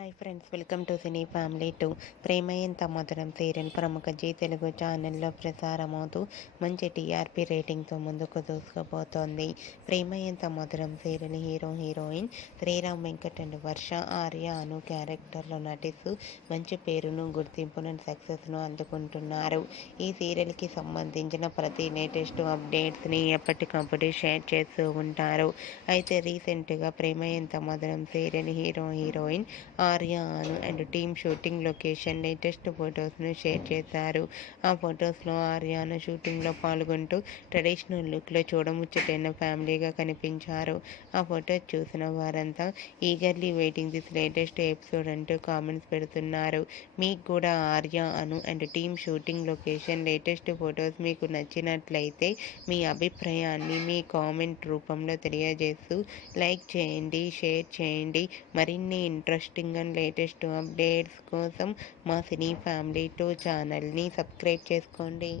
Hi friends, welcome to cine family 2. Prema Entha Madhuram serial ప్రముఖ G Telugu ఛానల్లో ప్రసారమవుతూ మంచి టీఆర్పీ రేటింగ్తో ముందుకు దూసుకుపోతోంది. Prema Entha Madhuram serial heroine Sriram Venkat and Varsha Arya Anu క్యారెక్టర్లో నటిస్తూ మంచి పేరును, గుర్తింపును, సక్సెస్ను అందుకుంటున్నారు. ఈ సీరియల్కి సంబంధించిన ప్రతి లేటెస్ట్ అప్డేట్స్ని ఎప్పటికప్పుడు షేర్ చేస్తూ ఉంటారు. అయితే రీసెంట్గా Prema Entha Madhuram serial heroine Arya and team shooting location latest ఫొటోస్ను షేర్ చేశారు. ఆ ఫొటోస్లో ఆర్యాను షూటింగ్లో పాల్గొంటూ ట్రెడిషనల్ లుక్లో చూడముచ్చటైన ఫ్యామిలీగా కనిపించారు. ఆ ఫొటోస్ చూసిన వారంతా eagerly waiting this latest episode అంటూ కామెంట్స్ పెడుతున్నారు. మీకు కూడా Arya and team shooting location latest photos మీకు నచ్చినట్లయితే మీ అభిప్రాయాన్ని మీ కామెంట్ రూపంలో తెలియజేస్తూ లైక్ చేయండి, షేర్ చేయండి. మరిన్ని ఇంట్రెస్టింగ్ అండ్ లేటెస్ట్ అప్డేట్స్ కోసం మా సినీ ఫ్యామిలీ 2 ఛానల్ని సబ్స్క్రైబ్ చేసుకోండి.